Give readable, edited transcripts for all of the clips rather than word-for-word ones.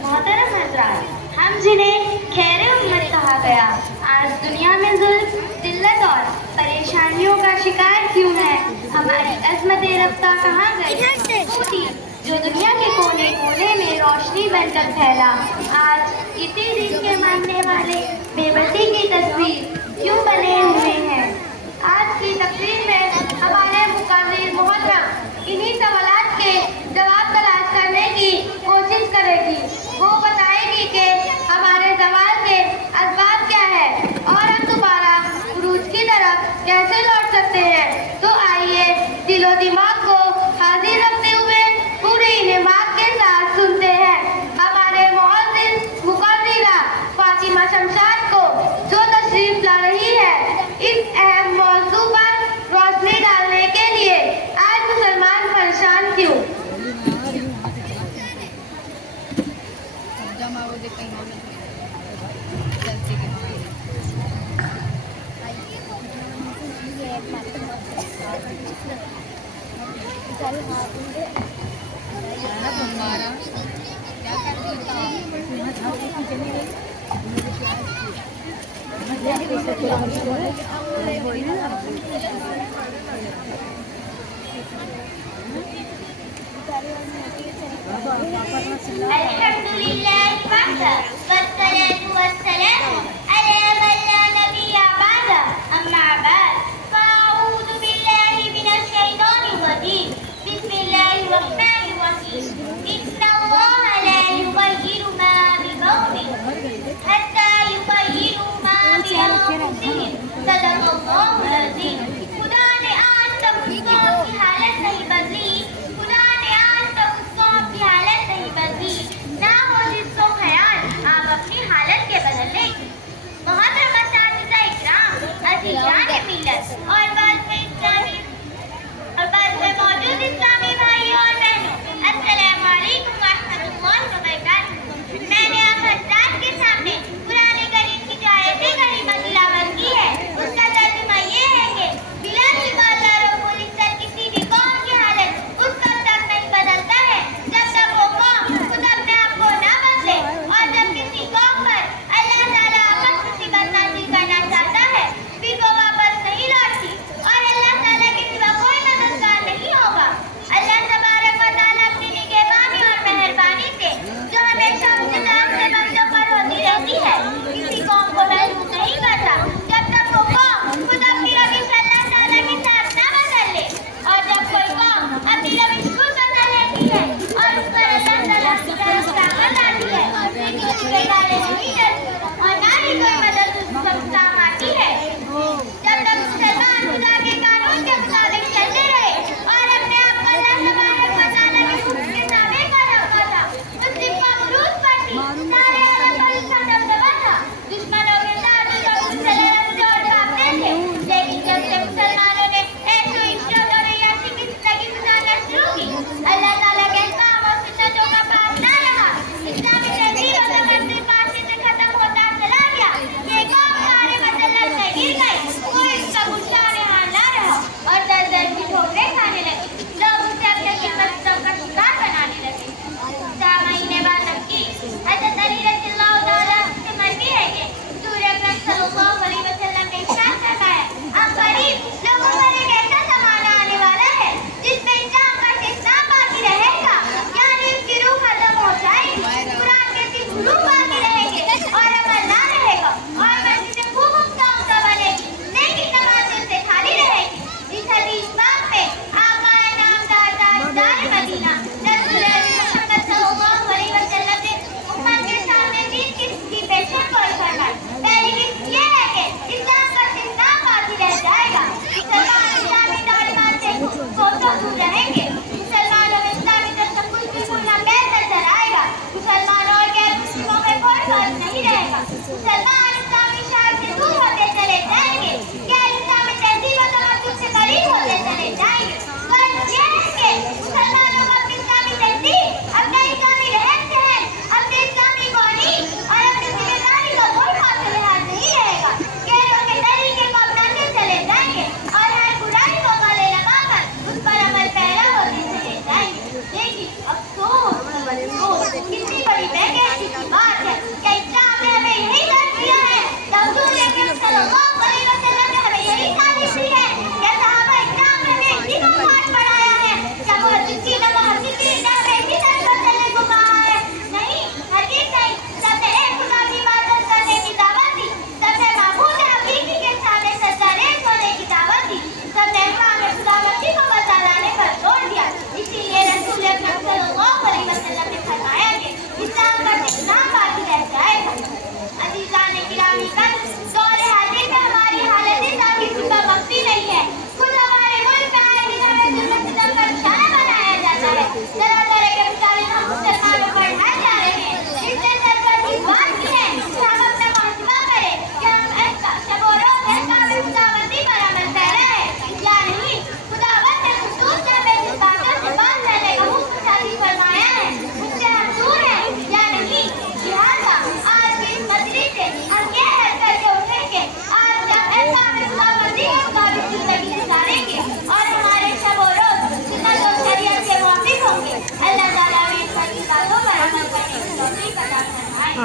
محترم حضرات، ہم جنہیں خیر امت کہا گیا، آج دنیا میں ظلم، ذلت اور پریشانیوں کا شکار کیوں ہے؟ ہماری عظمت رفتہ کہاں گئی؟ وہ دین جو دنیا کے کونے کونے میں روشنی بن کر پھیلا، آج اسی دین کے ماننے والے بے بسی کی تصویر کیوں بنے ہوئے ہیں؟ آج کی تقریر میں ہمارے مقرر محترم انہی سوالات کے جواب تلاش کرنے کی کوشش کرے گی۔ وہ بتائے گی کہ ہمارے زوال کے اسباب کیا ہے اور ہم دوبارہ عروج کی طرف کیسے لوٹ سکتے ہیں۔ تو آئیے دل و دماغ کو حاضر رکھتے ہوئے پوری انعمات کے ساتھ سنتے ہیں ہمارے معزز مقررہ فاطمہ شمشاد کو، جو تشریف لا رہی ہے اس اہم موضوع پر روشنی ڈالنے کے لیے۔ آج مسلمان پریشان کیوں؟ الحمد لله وحده والصلاة والسلام على من لا نبي بعده، أما بعد فأعوذ بالله من الشيطان الرجيم. بسم الله الرحمن الرحيم. إن الله لا يغير ما بقوم حتى يغيروا ما بأنفسهم. صدق الله العظيم. خدا نے آج تک قوم کی حالت نہیں بدلی، خدا نے آج تک اس قوم کی حالت نہیں بدلی، نہ ہو جس کو خیال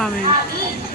آمین. آمین.